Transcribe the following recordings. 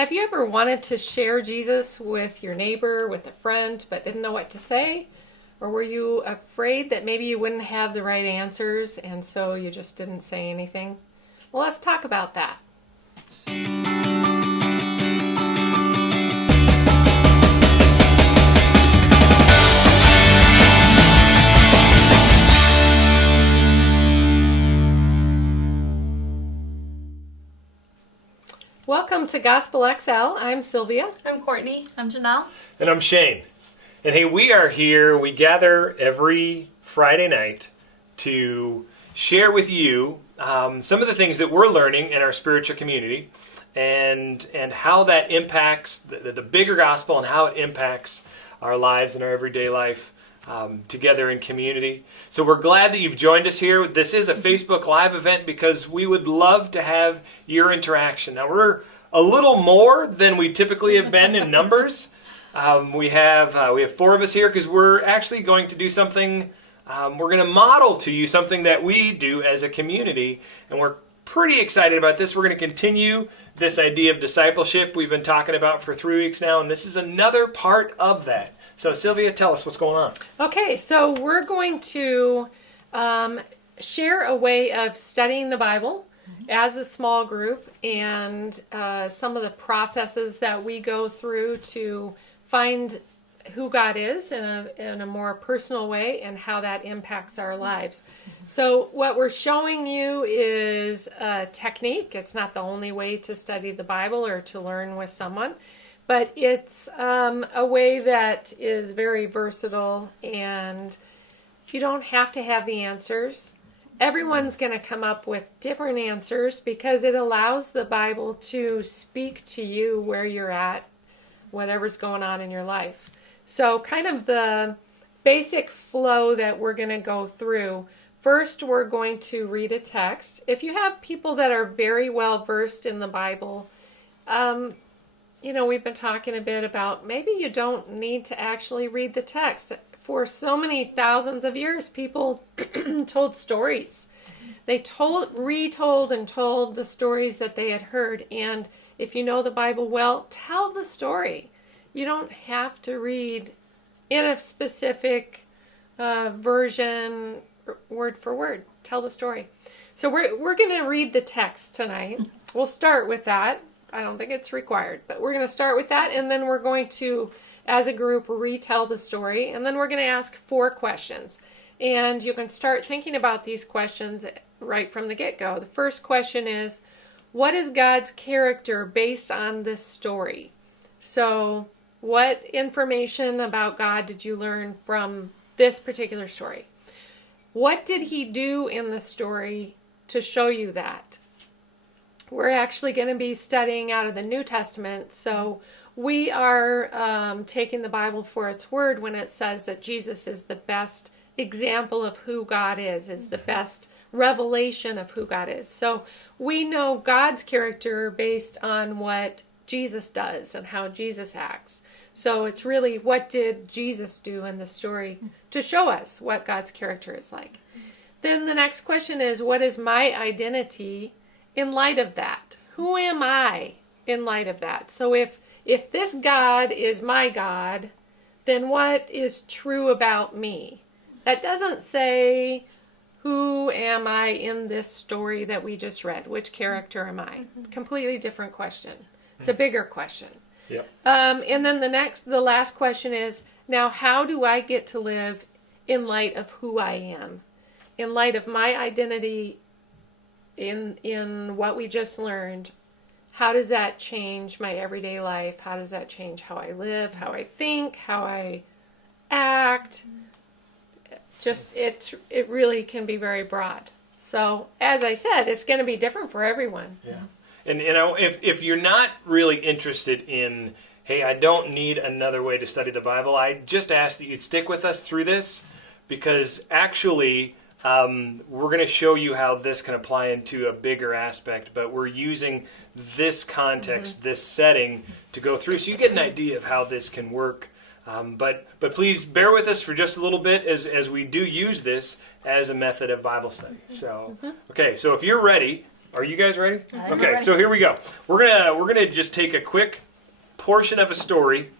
Have you ever wanted to share Jesus with your neighbor, with a friend, but didn't know what to say? Or were you afraid that maybe you wouldn't have the right answers and so you just didn't say anything? Well, let's talk about that. Welcome to Gospel XL. I'm Sylvia. I'm Courtney. I'm Janelle. And I'm Shane. And hey, we are here. We gather every Friday night to share with you some of the things that we're learning in our spiritual community and how that impacts the bigger gospel and how it impacts our lives and our everyday life together in community. So we're glad that you've joined us here. This is a Facebook Live event because we would love to have your interaction. Now, we're a little more than we typically have been in numbers. We have 4 of us here because we're actually going to do something. We're going to model to you something that we do as a community, and we're pretty excited about this. We're going to continue this idea of discipleship we've been talking about for 3 weeks now, and this is another part of that. So Sylvia, tell us what's going on. Okay, so we're going to share a way of studying the Bible as a small group and some of the processes that we go through to find who God is in a more personal way and how that impacts our lives. So what we're showing you is a technique. It's not the only way to study the Bible or to learn with someone, but it's a way that is very versatile, and you don't have to have the answers. Everyone's going to come up with different answers because it allows the Bible to speak to you where you're at, whatever's going on in your life. So kind of the basic flow that we're going to go through. First, we're going to read a text. If you have people that are very well versed in the Bible, we've been talking a bit about maybe you don't need to actually read the text. For so many thousands of years, people told stories. They retold and told the stories that they had heard. And if you know the Bible well, tell the story. You don't have to read in a specific version, word for word. Tell the story. So we're going to read the text tonight. We'll start with that. I don't think it's required, but we're going to start with that, and then we're going to, as a group, retell the story, and then we're going to ask 4 questions. And you can start thinking about these questions right from the get-go. The first question is, what is God's character based on this story? So, what information about God did you learn from this particular story? What did he do in the story to show you that? We're actually going to be studying out of the New Testament, so we are taking the Bible for its word when it says that Jesus is the best example of who God is the best revelation of who God is. So we know God's character based on what Jesus does and how Jesus acts. So it's really, what did Jesus do in the story to show us what God's character is like? Then the next question is, what is my identity in light of that? Who am I in light of that? So if this God is my God, then what is true about me? That doesn't say, who am I in this story that we just read? Which character am I? Completely different question. It's a bigger question. Yep. And then the last question is, now how do I get to live in light of who I am? In light of my identity in what we just learned, how does that change my everyday life? How does that change how I live, how I think, how I act? Just, it really can be very broad. So, as I said, it's going to be different for everyone. Yeah. And, if you're not really interested in, hey, I don't need another way to study the Bible, I just ask that you'd stick with us through this, because actually, we're going to show you how this can apply into a bigger aspect, but we're using this context, this setting, to go through so you get an idea of how this can work. But please bear with us for just a little bit as we do use this as a method of Bible study. So, okay, so if you're ready, Are you guys ready? I'm Okay, ready. so here we go. We're gonna just take a quick portion of a story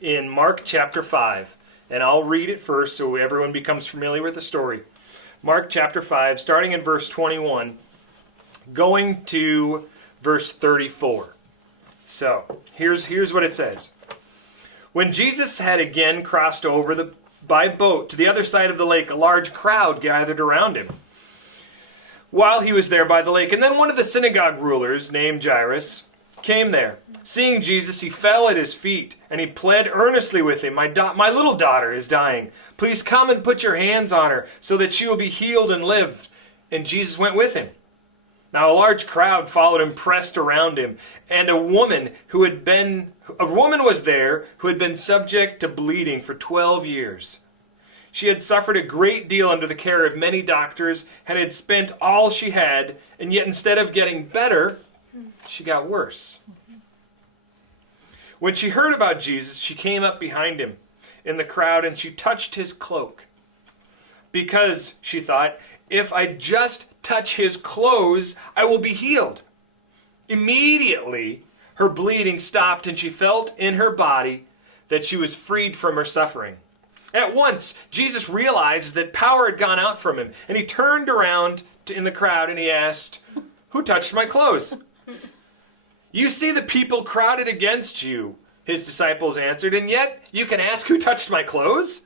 in Mark chapter 5, and I'll read it first so everyone becomes familiar with the story. Mark chapter 5, starting in verse 21, going to verse 34. So here's what it says. When Jesus had again crossed over by boat to the other side of the lake, a large crowd gathered around him while he was there by the lake. And then one of the synagogue rulers, named Jairus, came there. Seeing Jesus, he fell at his feet, and he pled earnestly with him, My little daughter is dying. Please come and put your hands on her, so that she will be healed and live. And Jesus went with him. Now a large crowd followed him, pressed around him, and a woman was there who had been subject to bleeding for 12 years. She had suffered a great deal under the care of many doctors, and had spent all she had, and yet instead of getting better, she got worse. When she heard about Jesus, she came up behind him in the crowd, and she touched his cloak. Because, she thought, if I just touch his clothes, I will be healed. Immediately, her bleeding stopped, and she felt in her body that she was freed from her suffering. At once, Jesus realized that power had gone out from him, and he turned around in the crowd and he asked, Who touched my clothes? You see the people crowded against you, his disciples answered, and yet you can ask who touched my clothes?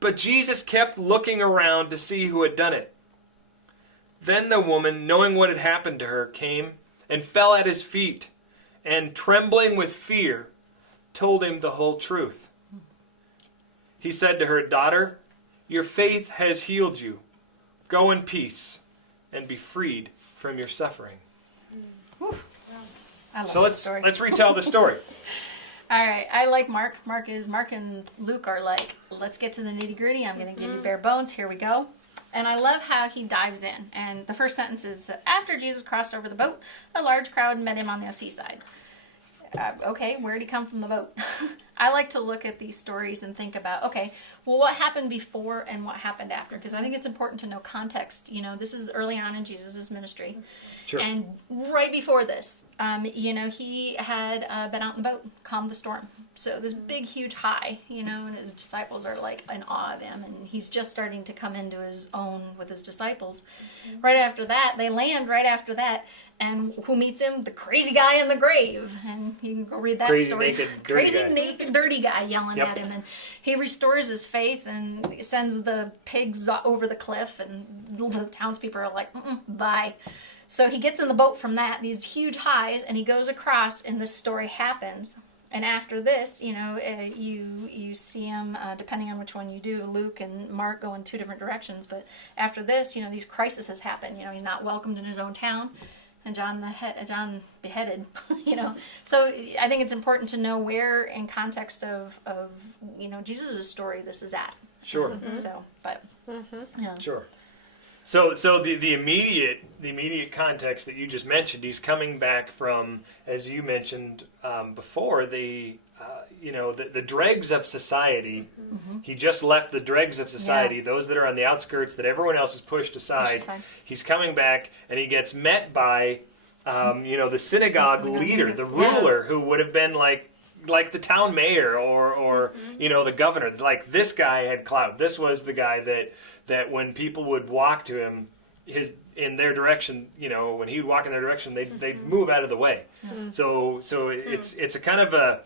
But Jesus kept looking around to see who had done it. Then the woman, knowing what had happened to her, came and fell at his feet, and trembling with fear, told him the whole truth. He said to her, Daughter, your faith has healed you. Go in peace and be freed from your suffering. I love So this story. let's retell the story. All right, I like Mark. Mark and Luke are like, let's get to the nitty gritty. I'm going to give you bare bones. Here we go. And I love how he dives in. And the first sentence is, after Jesus crossed over the boat, a large crowd met him on the seaside. Okay, where did he come from the boat? I like to look at these stories and think about, okay, well, what happened before and what happened after? Because I think it's important to know context. You know, this is early on in Jesus' ministry. Sure. And right before this, he had been out in the boat, calmed the storm. So this big, huge high, and his disciples are like in awe of him. And he's just starting to come into his own with his disciples. Mm-hmm. Right after that, they land right after that. And who meets him? The crazy guy in the grave. And you can go read that Crazy, story. naked, dirty Crazy, guy. naked, dirty guy yelling Yep. at him. And he restores his faith and sends the pigs over the cliff. And the townspeople are like, bye. So he gets in the boat from these huge highs, and he goes across, and this story happens. And after this, you see him, depending on which one you do, Luke and Mark go in two different directions. But after this, these crises happen. He's not welcomed in his own town, and John beheaded. So I think it's important to know where, in context of Jesus' story, this is at. Sure. Mm-hmm. So, but yeah. Sure. So the immediate context that you just mentioned, he's coming back from, as you mentioned before, the dregs of society. Mm-hmm. He just left the dregs of society, those that are on the outskirts that everyone else has pushed aside. He's coming back, and he gets met by, the synagogue leader, the ruler, who would have been like the town mayor or the governor. Like, this guy had clout. This was the guy that when people would walk to him, in their direction, when he would walk in their direction, they'd move out of the way. Mm-hmm. So it's a kind of a,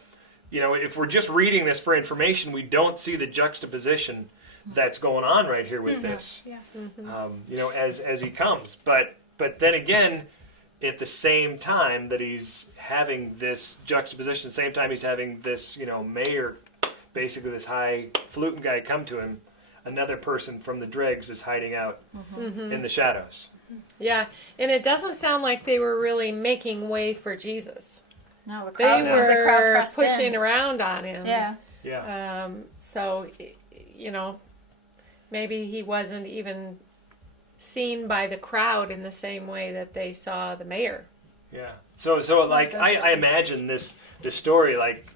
if we're just reading this for information, we don't see the juxtaposition that's going on right here with this. Yeah. As he comes, but then again, at the same time that he's having this juxtaposition, at the same time he's having this, mayor, basically this highfalutin guy come to him, another person from the dregs is hiding out in the shadows. Yeah, and it doesn't sound like they were really making way for Jesus. No, the They crowd, the crowd were pressed pushing in. around on him. Yeah. Yeah. So, maybe he wasn't even seen by the crowd in the same way that they saw the mayor. Yeah. So like I imagine this story like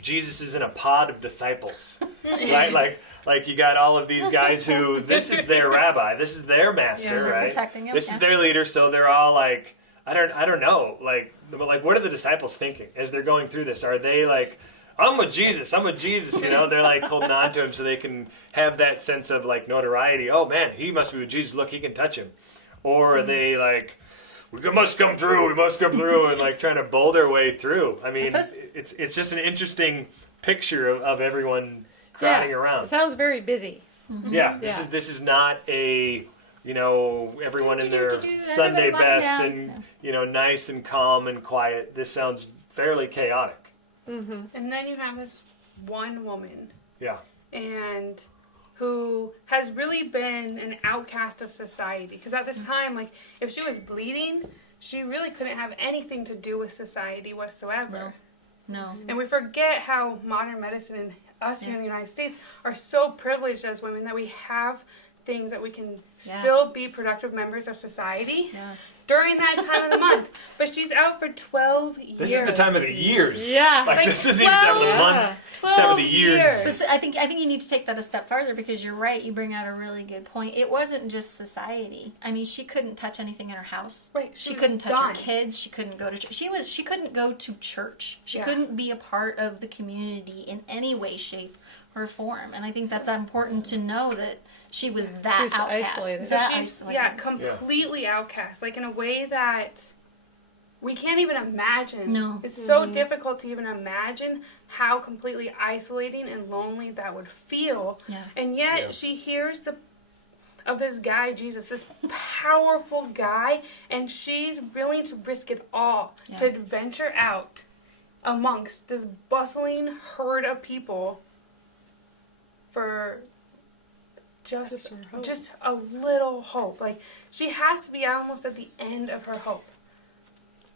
Jesus is in a pod of disciples, right? Like you got all of these guys who this is their rabbi, this is their master, Yeah, right? protecting him, This yeah. is their leader, so they're all like, I don't know, like what are the disciples thinking as they're going through this? Are they like, I'm with Jesus, you know? They're like holding on to him so they can have that sense of like notoriety. Oh man, he must be with Jesus. Look, he can touch him. Or are they like, we must come through, and like trying to bowl their way through. I mean, it's just an interesting picture of everyone crowding around. It sounds very busy. Yeah, Yeah. this is not a, you know, everyone in their Sunday everybody best down. and, you know, nice and calm and quiet. This sounds fairly chaotic. Mm-hmm. And then you have this one woman. Yeah. And who has really been an outcast of society. Because at this time, like, if she was bleeding, she really couldn't have anything to do with society whatsoever. No. And we forget how modern medicine and us here in the United States are so privileged as women that we have things that we can still be productive members of society during that time of the month. But she's out for 12 years. This is the time of the years. Yeah. Like, Like this isn't even the time of the 12 month. It's time of the 12 years. years. This, I think you need to take that a step farther because you're right. You bring out a really good point. It wasn't just society. I mean, she couldn't touch anything in her house. Right, She was couldn't touch gone. her kids. She couldn't go to church. She couldn't go to church. She Yeah. couldn't be a part of the community in any way, shape, or form. And I think that's important to know that she was that She was outcast. isolated. So That she's isolated. completely outcast, like in a way that we can't even imagine. No. It's so difficult to even imagine how completely isolating and lonely that would feel. Yeah. And yet she hears of this guy Jesus, this powerful guy, and she's willing to risk it all to venture out amongst this bustling herd of people for just a little hope. Like, she has to be almost at the end of her hope.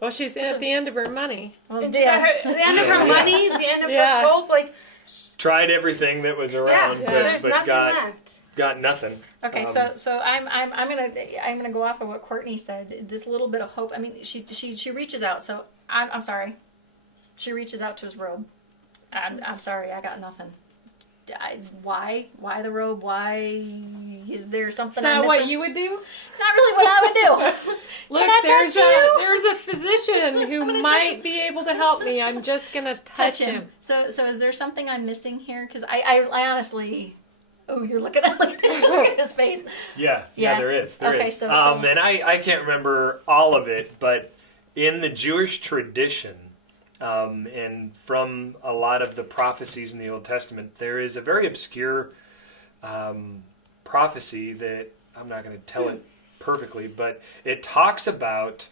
Well, she's at the end of her money. Well, And she got the end of her Yeah. money, the end of Yeah. her hope. Like, Tried everything that was around, there's but nothing left. got nothing. Okay, so I'm gonna go off of what Courtney said. This little bit of hope. I mean, she reaches out. So I'm sorry. She reaches out to his robe. I'm sorry. I got nothing. Why the robe? Why is there Is something? that I'm what missing? you would do? Not really what I would do. Look, Can I there's touch you? there's a physician who gonna might be able to help me. I'm just gonna touch him. So is there something I'm missing here? Because I honestly. Oh, you're looking at his face. Yeah, Yeah. there is. Okay, is. so- And I can't remember all of it, but in the Jewish tradition, and from a lot of the prophecies in the Old Testament, there is a very obscure prophecy that I'm not going to tell it perfectly, but it talks about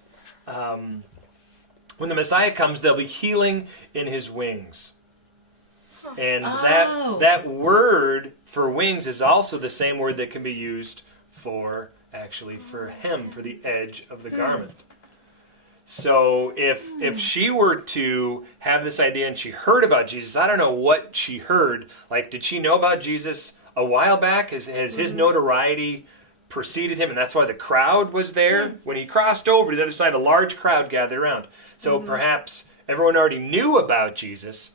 when the Messiah comes, there'll be healing in his wings. And Oh. that word for wings is also the same word that can be used for hem, for the edge of the garment. So if she were to have this idea and she heard about Jesus, I don't know what she heard. Like, did she know about Jesus a while back? Has his notoriety preceded him, and that's why the crowd was there? When he crossed over to the other side, a large crowd gathered around. So perhaps everyone already knew about Jesus.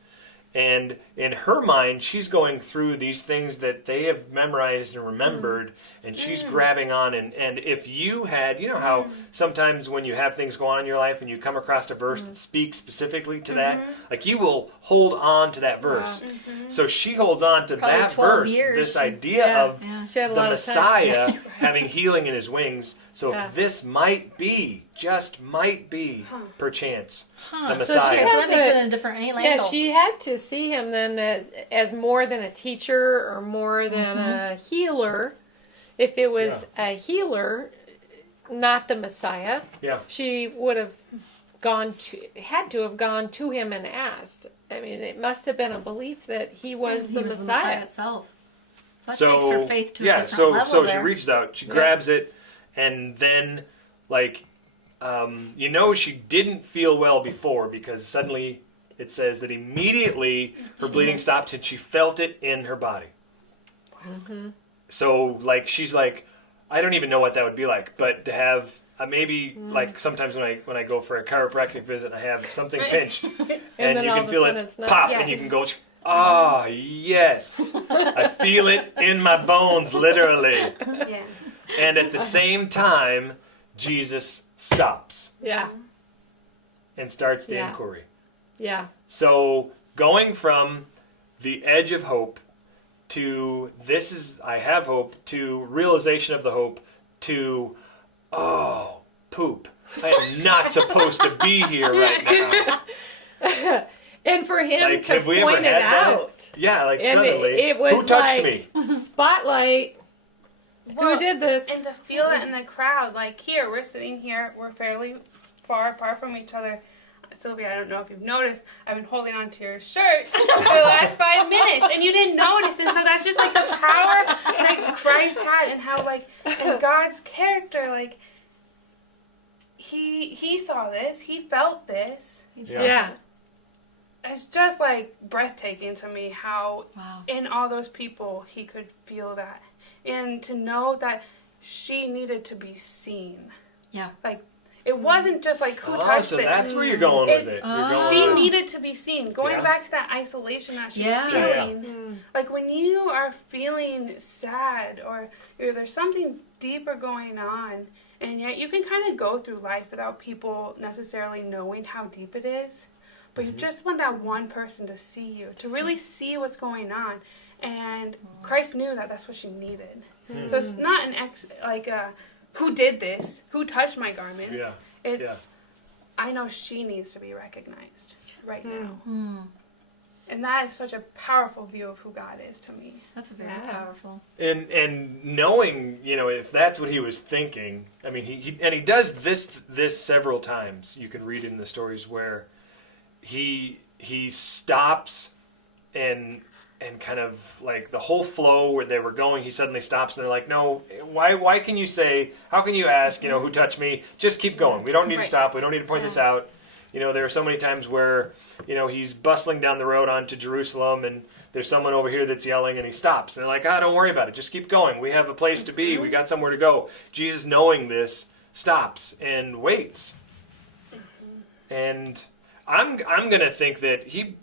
And in her mind, she's going through these things that they have memorized and remembered, and she's grabbing on. And if you had, you know how sometimes when you have things go on in your life and you come across a verse that speaks specifically to that, like you will hold on to that verse. So she holds on to Probably that 12 verse, years. this idea of Yeah. She had a the lot of time. Messiah having healing in his wings. So Yeah. if this might be, just might be, perchance, Huh. the So Messiah. she So had that makes to- it a different angle. Yeah, she had to see him then as more than a teacher or more than a healer. If it was a healer, not the Messiah, Yeah. she would have had to have gone to him and asked. I mean, it must have been a belief that he was, He the, was Messiah. itself. So that takes her faith to a different so level so there. she reaches out, she grabs it, and then like she didn't feel well before because suddenly it says that immediately her bleeding stopped and she felt it in her body. So like she's like, I don't even know what that would be like, but to have maybe like sometimes when I go for a chiropractic visit, I have something pinched, and then you all can of a feel sudden it it's not- pop, yeah, and you can go, Ah, yes. I feel it in my bones, literally. Yes. And at the same time, Jesus stops Yeah. and starts the Yeah. inquiry. Yeah. So going from the edge of hope to this is, I have hope, to realization of the hope, to, oh, poop. I am not supposed to be here right now. And for him Like, to have we ever point it had that? out. Yeah, like And suddenly, it was who touched like, me? spotlight. Well, Who did this? And to feel it in the crowd, like here, we're sitting here, we're fairly far apart from each other. Sylvia, I don't know if you've noticed, I've been holding on to your shirt for the last 5 minutes, and you didn't notice, and so that's just like the power that Christ had, and how like in God's character, like he saw this, he felt this. Yeah. It's just like breathtaking to me how Wow. in all those people he could feel that, and to know that she needed to be seen. Yeah. Like it wasn't just like who Oh, touched so this. that's where you're going with it. It's- You're Oh. going, She needed to be seen. Going Yeah. back to that isolation that she's Yeah. feeling. Mm. Like when you are feeling sad or there's something deeper going on, and yet you can kind of go through life without people necessarily knowing how deep it is. But you just want that one person to see you, to really see what's going on. And Christ knew that that's what she needed. So it's not who did this? Who touched my garments? Yeah. It's, Yeah. I know she needs to be recognized right now. Hmm. And that is such a powerful view of who God is to me. That's very Yeah. powerful. And knowing, if that's what he was thinking, I mean, he does this several times. You can read in the stories where he stops and kind of like the whole flow where they were going, he suddenly stops and they're like, no, why can you say, how can you ask, who touched me? Just keep going. We don't need to Right. stop. We don't need to point this out. There are so many times where, he's bustling down the road onto Jerusalem and there's someone over here that's yelling and he stops. And they're like, don't worry about it. Just keep going. We have a place to be. We got somewhere to go. Jesus, knowing this, stops and waits. And I'm going to think that he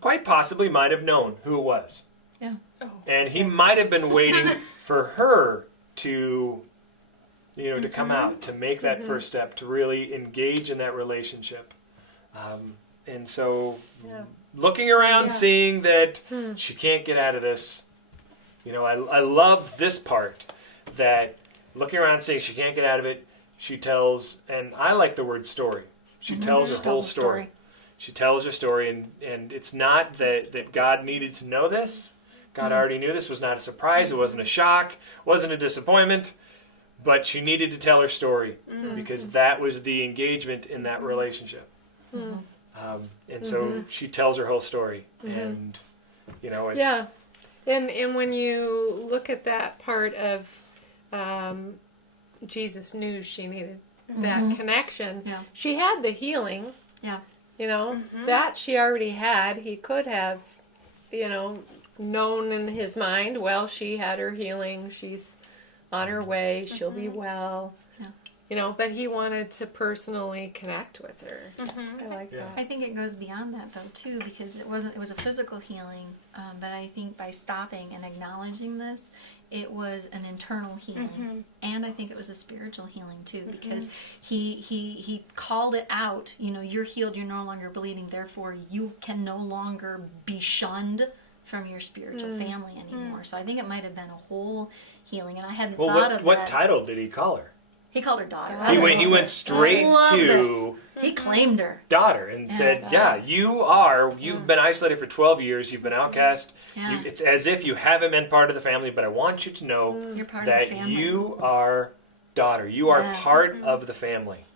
quite possibly might have known who it was. Yeah. Oh. And he might have been waiting for her to, to come out, to make that first step, to really engage in that relationship. And so Yeah. looking around, Yeah. seeing that she can't get out of this, I love this part, that looking around, seeing she can't get out of it, she tells, and I like the word story. She tells her She whole tells a story. She tells her story, and it's not that God needed to know this. God already knew this. Was not a surprise. It wasn't a shock. Wasn't a disappointment. But she needed to tell her story because that was the engagement in that relationship. And so she tells her whole story, and it's Yeah. And when you look at that part of Jesus knew she needed that connection, Yeah. she had the healing. Yeah. That she already had. He could have, known in his mind, well, she had her healing. She's on her way. She'll be well. Yeah. But he wanted to personally connect with her. I like Yeah. that. I think it goes beyond that though too, because it was a physical healing, but I think by stopping and acknowledging this, it was an internal healing, and I think it was a spiritual healing too, because he called it out. You're healed. You're no longer bleeding. Therefore, you can no longer be shunned from your spiritual family anymore. So I think it might have been a whole healing, and I hadn't Well, thought of what that. title did he call her? He called her daughter. He He I went. He love went this. straight I love to this. He claimed her. daughter and Yeah. said, "Yeah, you've been isolated for 12 years. You've been outcast. Yeah. It's as if you haven't been part of the family. But I want you to know You're part that of the family. you are daughter. You are Yeah. part of the family."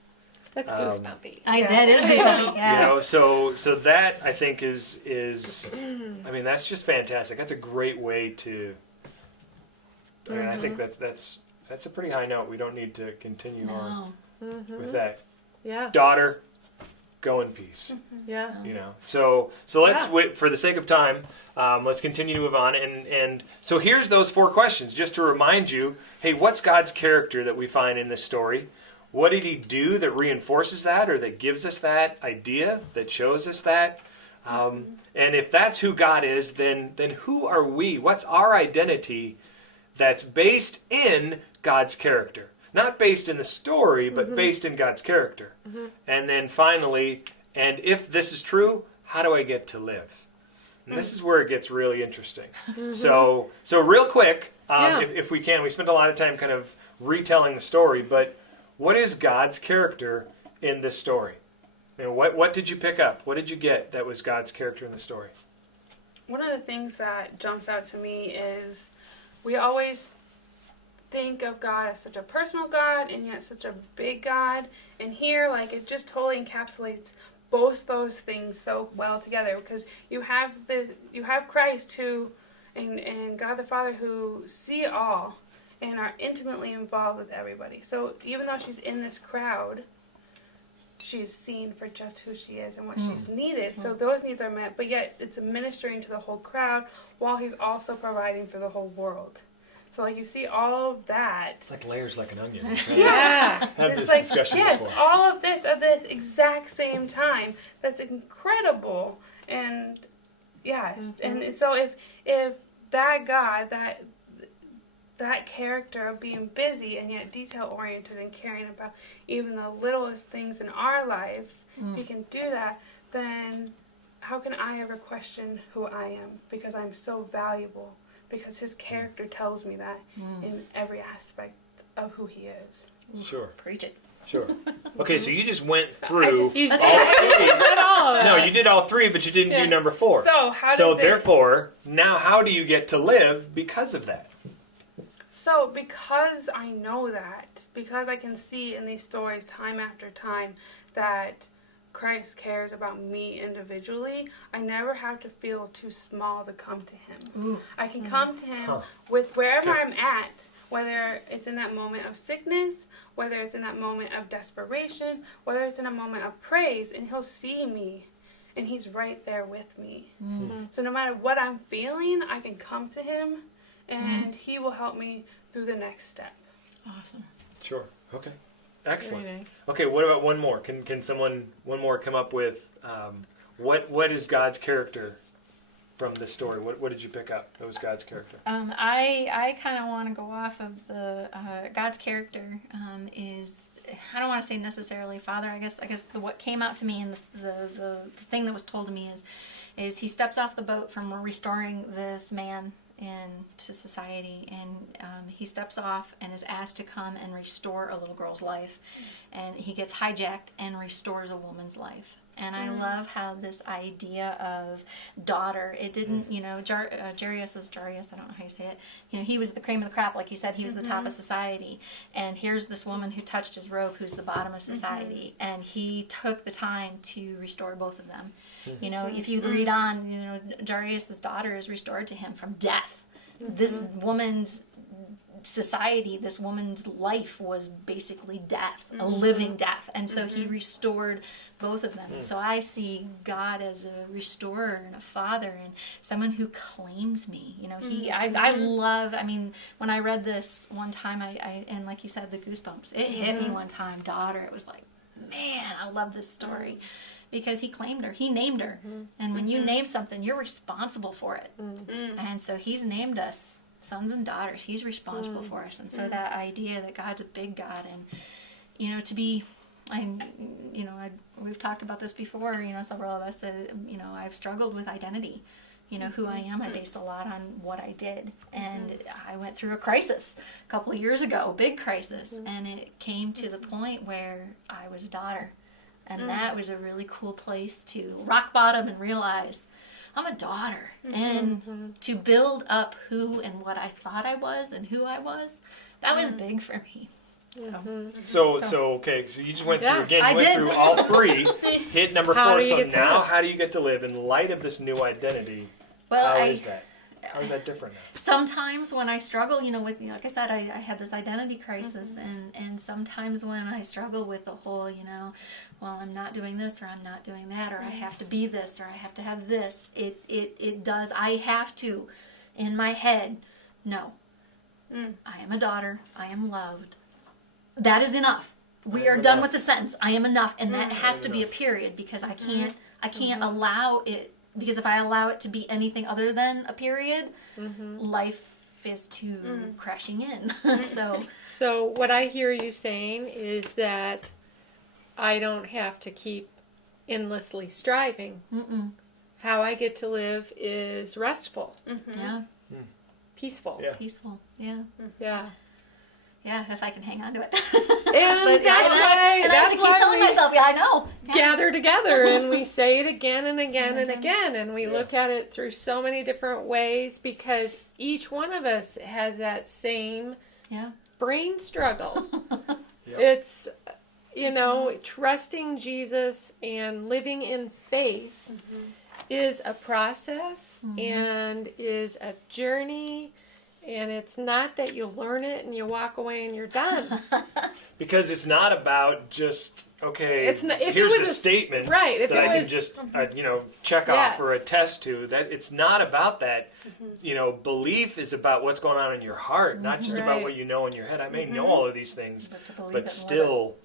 That's goosebumpy. That is good. Yeah. So that I think is I mean, that's just fantastic. That's a great way to. I mean, I think that's a pretty high note. We don't need to continue on No. with that. Yeah. Daughter, go in peace. Yeah. So let's Yeah. wait for the sake of time. Let's continue to move on, and so here's those 4 questions just to remind you. Hey, what's God's character that we find in this story? What did He do that reinforces that, or that gives us that idea, that shows us that? And if that's who God is, then who are we? What's our identity that's based in God's character? Not based in the story, but based in God's character. And then finally, and if this is true, how do I get to live? And this is where it gets really interesting. So real quick, if we can, we spent a lot of time kind of retelling the story, but what is God's character in this story? What did you pick up? What did you get that was God's character in the story? One of the things that jumps out to me is we always think of God as such a personal God and yet such a big God. And here, like, it just totally encapsulates both those things so well together, because you have Christ who and God the Father who see all and are intimately involved with everybody. So even though she's in this crowd, she's seen for just who she is and what she's needed. So those needs are met, but yet it's ministering to the whole crowd while he's also providing for the whole world. So like you see all of that. It's like layers like an onion. Yeah. Have It's this like, discussion yes, before. all of this at the exact same time. That's incredible. And yes, and so if that God, that character of being busy and yet detail oriented and caring about even the littlest things in our lives, if he can do that, then how can I ever question who I am? Because I'm so valuable. Because his character tells me that in every aspect of who he is. Sure. Preach it. Sure. Okay, so you just went through You all did three. all of that. No, you did all three, but you didn't do number 4. So how does So it... therefore, now how do you get to live because of that? So because I know that, because I can see in these stories time after time that Christ cares about me individually, I never have to feel too small to come to him. I can come to him with wherever I'm at, whether it's in that moment of sickness, whether it's in that moment of desperation, whether it's in a moment of praise, and he'll see me and he's right there with me. So no matter what I'm feeling, I can come to him and he will help me through the next step. Awesome. Sure. Okay. Excellent. Very nice. Okay, what about one more? Can someone one more come up with what is God's character from this story? What did you pick up? That was God's character. I kind of want to go off of the God's character is, I don't want to say necessarily Father. I guess what came out to me and the thing that was told to me is he steps off the boat from restoring this man into society, and he steps off and is asked to come and restore a little girl's life, and he gets hijacked and restores a woman's life. And I love how this idea of daughter, it didn't, Jairus, I don't know how you say it, he was the cream of the crop, like you said, he was the top of society, and here's this woman who touched his robe who's the bottom of society, and he took the time to restore both of them. If you read on, Jairus' daughter is restored to him from death. This woman's society, this woman's life was basically death, a living death. And so he restored both of them. So I see God as a restorer and a father and someone who claims me. I love, when I read this one time, and like you said, the goosebumps, it hit me one time, daughter. It was like, man, I love this story. Because he claimed her, he named her. And when you name something, you're responsible for it. And so he's named us sons and daughters. He's responsible for us. And so that idea that God's a big God, and, to be, we've talked about this before, several of us, I've struggled with identity. Who I am, I based a lot on what I did. And I went through a crisis a couple of years ago, a big crisis. And it came to the point where I was a daughter. And that was a really cool place to rock bottom and realize I'm a daughter. And to build up who and what I thought I was and who I was, that was big for me. So you just went through again. You went through all 3, hit number 4. So now, how do you get to live in light of this new identity? Well, how is that? How is that different now? Sometimes when I struggle, with, like I said, I had this identity crisis, and sometimes when I struggle with the whole, well, I'm not doing this, or I'm not doing that, or I have to be this, or I have to have this, it does, I have to, in my head, no, I am a daughter, I am loved. That is enough. We are done with the sentence, I am enough, and that has to be a period, because I can't allow it Because if I allow it to be anything other than a period, life is too crashing in. So what I hear you saying is that I don't have to keep endlessly striving. How I get to live is restful, Yeah, peaceful. Yeah. peaceful. Yeah, Yeah. yeah. If I can hang on to it. And But that's I why have to keep telling myself, yeah, I know. Yeah. gather together and we say it again and again and again, and we look at it through so many different ways because each one of us has that same Yeah. brain struggle. Yep. It's, trusting Jesus and living in faith is a process and is a journey, and it's not that you learn it and you walk away and you're done. Because it's not about just, okay, It's not- if it here's was a statement right, if that it I can was- just, check off Yes. or attest to. That it's not about that. Belief is about what's going on in your heart, not just about Right. what you know in your head. I may know all of these things, But to believe it but and still,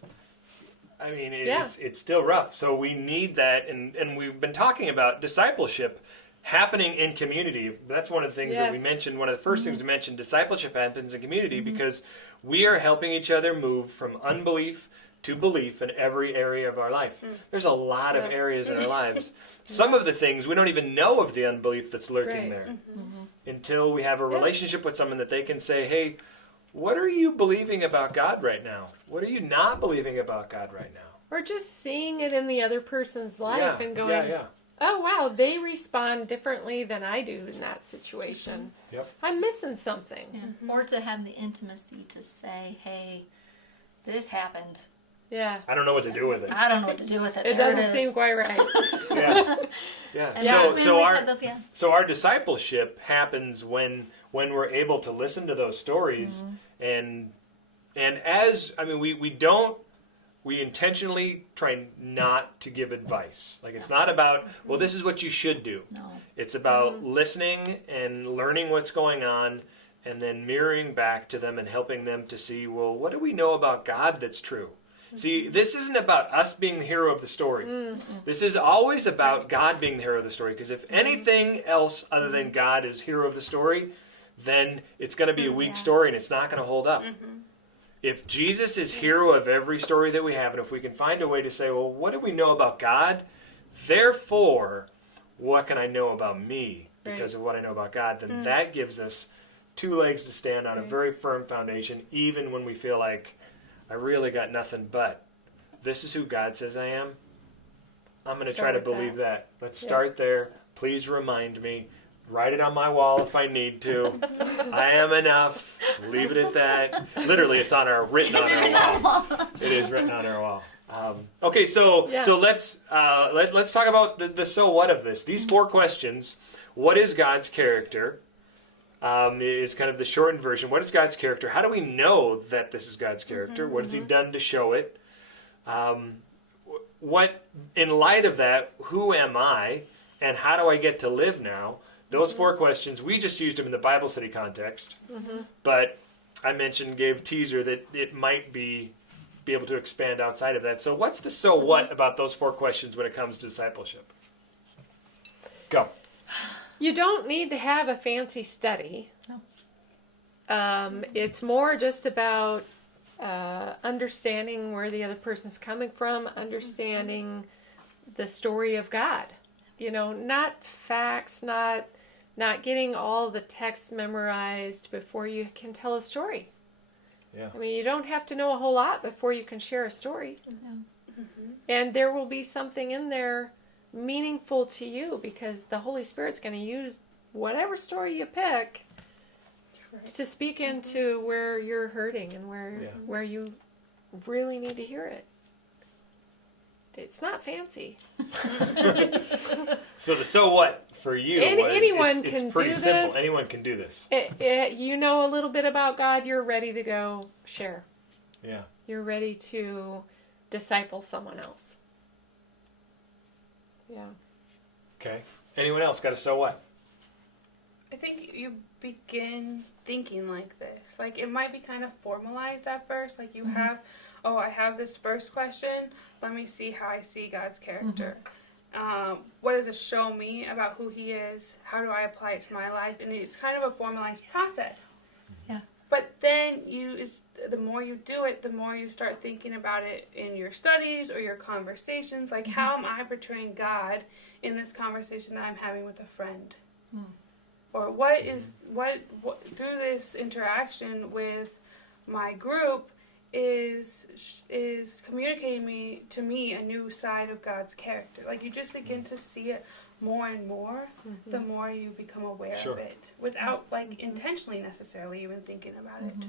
I mean, Yeah. it's still rough. So we need that, and we've been talking about discipleship happening in community. That's one of the things that we Yes. mentioned. One of the first things we mentioned, discipleship happens in community because we are helping each other move from unbelief to belief in every area of our life. There's a lot of areas in our lives. Some of the things we don't even know of the unbelief that's lurking Right. there until we have a relationship with someone that they can say, hey, what are you believing about God right now? What are you not believing about God right now? Or just seeing it in the other person's life and going, yeah. oh wow, they respond differently than I do in that situation. Yep. I'm missing something. Yeah. Or to have the intimacy to say, hey, this happened. Yeah. I don't know what to do with it. I don't know what to do with it. It There doesn't seem quite right. Yeah. Yeah. And So our discipleship happens when we're able to listen to those stories and we intentionally try not to give advice. Like it's not about, well, this is what you should do. No. It's about listening and learning what's going on and then mirroring back to them and helping them to see, well, what do we know about God that's true? See, this isn't about us being the hero of the story. This is always about God being the hero of the story. Because if anything else other than God is hero of the story, then it's going to be a weak story and it's not going to hold up. If Jesus is hero of every story that we have, and if we can find a way to say, well, what do we know about God? Therefore, what can I know about me because of what I know about God? Then that gives us two legs to stand on, a very firm foundation, even when we feel like, I really got nothing but this is who God says I am. I'm going to try to believe that. Let's start there. Please remind me. Write it on my wall if I need to. I am enough. Leave it at that. Literally, it's written on our wall. It is written on our wall. Okay, so let's talk about the so what of this. These 4 questions. What is God's character? Is kind of the shortened version. What is God's character? How do we know that this is God's character? What has He done to show it? What, in light of that, who am I, and how do I get to live now? Those 4 questions, we just used them in the Bible study context, but I gave teaser that it might be able to expand outside of that. So what's the so what about those 4 questions when it comes to discipleship? Go. You don't need to have a fancy study. It's more just about understanding where the other person's coming from, understanding the story of God. Not facts, not getting all the text memorized before you can tell a story. Yeah. I mean, you don't have to know a whole lot before you can share a story. And there will be something in there meaningful to you because the Holy Spirit's going to use whatever story you pick to speak into where you're hurting and where you really need to hear it. It's not fancy. So the so what for you? Anyone can it's pretty do simple. this. Anyone can do this. You know a little bit about God, you're ready to go share. Yeah. You're ready to disciple someone else. Yeah. Okay. Anyone else got a so what? I think you begin thinking like this. Like, it might be kind of formalized at first. Like, I have this first question. Let me see how I see God's character. what does it show me about who he is? How do I apply it to my life? And it's kind of a formalized process. Yeah. But then the more you do it, the more you start thinking about it in your studies or your conversations. Like, how am I portraying God in this conversation that I'm having with a friend? Or what through this interaction with my group is communicating to me a new side of God's character. Like, you just begin to see it more and more the more you become aware of it, without like intentionally necessarily even thinking about it.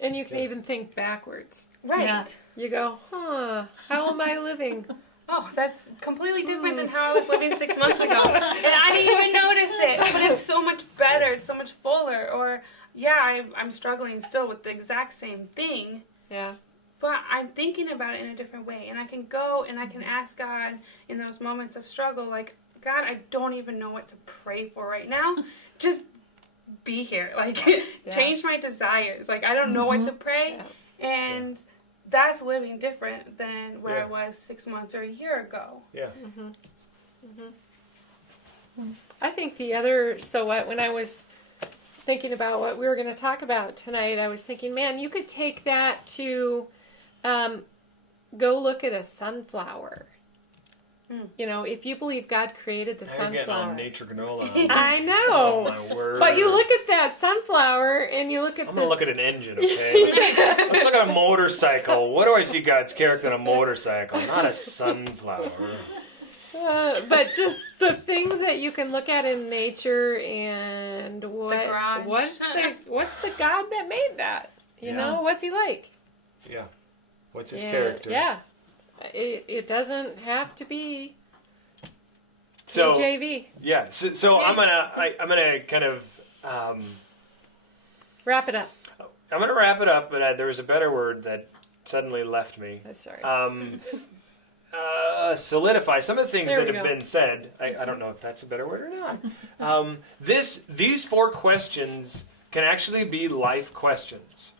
And you can even think backwards. Right. Yeah. You go, how am I living? Oh, that's completely different than how I was living 6 months ago. And I didn't even notice it. But it's so much better. It's so much fuller. Or, yeah, I'm struggling still with the exact same thing. Yeah. But I'm thinking about it in a different way. And I can go and I can ask God in those moments of struggle, like, God, I don't even know what to pray for right now. Just be here. Like, change my desires. Like, I don't know what to pray. Yeah. And that's living different than where I was 6 months or a year ago. Yeah. I think the other so what, when I was thinking about what we were going to talk about tonight, I was thinking, man, you could take that to go look at a sunflower. You know, if you believe God created the I'm getting all sunflower. nature granola. I know. Oh, my word. But you look at that sunflower and you look at I'm going to look at an engine, okay? Let's look at a motorcycle. What do I see God's character in a motorcycle? Not a sunflower. but just the things that you can look at in nature and garage. what's the God that made that? You know, what's he like? Yeah. What's his character? Yeah. It doesn't have to be So, JV. yeah. So I'm gonna kind of Wrap it up. I'm gonna wrap it up, but there was a better word that suddenly left me. Oh, sorry. Solidify some of the things There that we have go. been said. I don't know if that's a better word or not. These 4 questions can actually be life questions.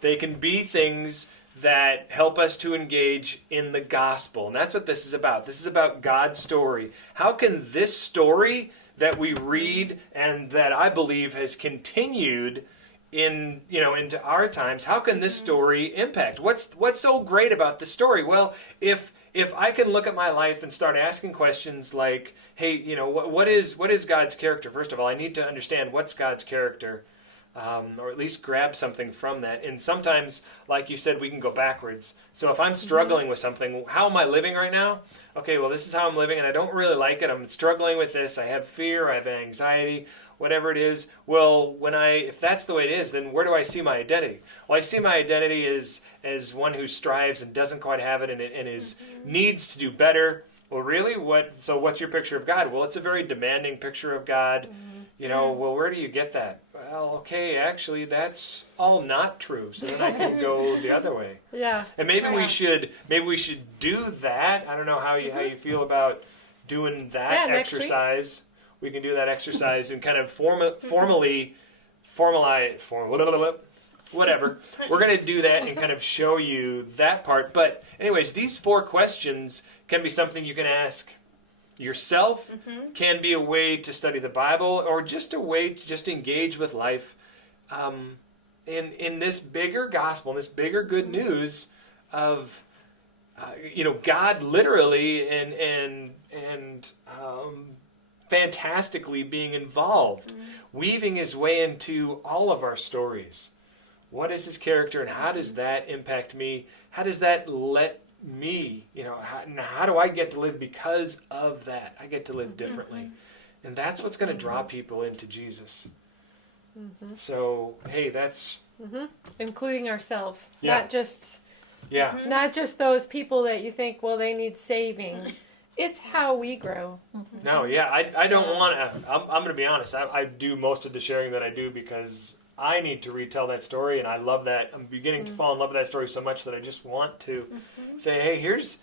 They can be things that help us to engage in the gospel. And that's what this is about. This is about God's story. How can this story that we read and that I believe has continued into our times, how can this story impact? What's so great about this story? Well, if I can look at my life and start asking questions like, hey, what is God's character? First of all, I need to understand what's God's character. Or at least grab something from that. And sometimes, like you said, we can go backwards. So if I'm struggling with something, how am I living right now? Okay, well, this is how I'm living, and I don't really like it. I'm struggling with this. I have fear. I have anxiety, whatever it is. Well, if that's the way it is, then where do I see my identity? Well, I see my identity as one who strives and doesn't quite have it and needs to do better. Well, really? What's your picture of God? Well, it's a very demanding picture of God. Well, where do you get that? Well, okay, actually, that's all not true. So then I can go the other way. Yeah. And maybe we should do that. I don't know how you feel about doing that exercise. We can do that exercise and kind of formalize whatever. We're going to do that and kind of show you that part. But anyways, these 4 questions can be something you can ask yourself, can be a way to study the Bible, or just a way to just engage with life in this bigger gospel, in this bigger good news of God literally and fantastically being involved, weaving his way into all of our stories. What is his character, and how does that impact me? How does that let me, how do I get to live because of that? I get to live differently. And that's what's going to draw people into Jesus. So, hey, that's... Including ourselves. Yeah. Not just those people that you think, well, they need saving. It's how we grow. No, yeah, I don't want to... I'm going to be honest. I do most of the sharing that I do because I need to retell that story, and I love that. I'm beginning to fall in love with that story so much that I just want to say, hey, here's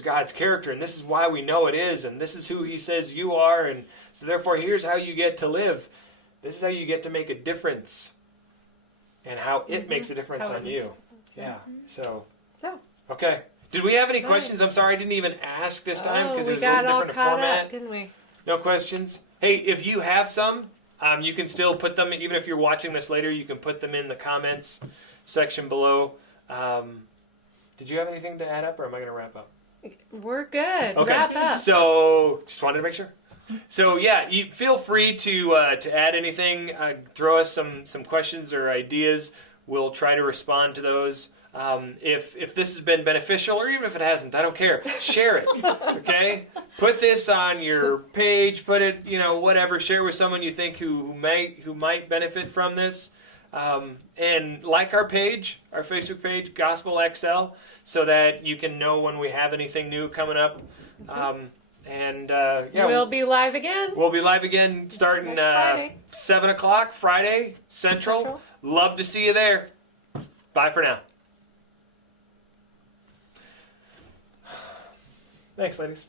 God's character, and this is why we know it is, and this is who he says you are, and so therefore here's how you get to live. This is how you get to make a difference, and how it makes a difference on you. Yeah. So, okay. Did we have any Nice. questions? I'm sorry, I didn't even ask this time because we it was a little got all different caught format. up, didn't we? No questions? Hey, if you have some, you can still put them, even if you're watching this later, you can put them in the comments section below. Did you have anything to add up, or am I going to wrap up? We're good. Okay. Wrap up. So, just wanted to make sure. So, yeah, you feel free to add anything. Throw us some questions or ideas. We'll try to respond to those. If this has been beneficial, or even if it hasn't, I don't care. Share it, okay? Put this on your page. Put it, whatever. Share with someone you think who might benefit from this. And like our page, our Facebook page, Gospel XL, so that you can know when we have anything new coming up. We'll be live again. We'll be live again starting Next Friday. 7 o'clock Friday Central. Love to see you there. Bye for now. Thanks, ladies.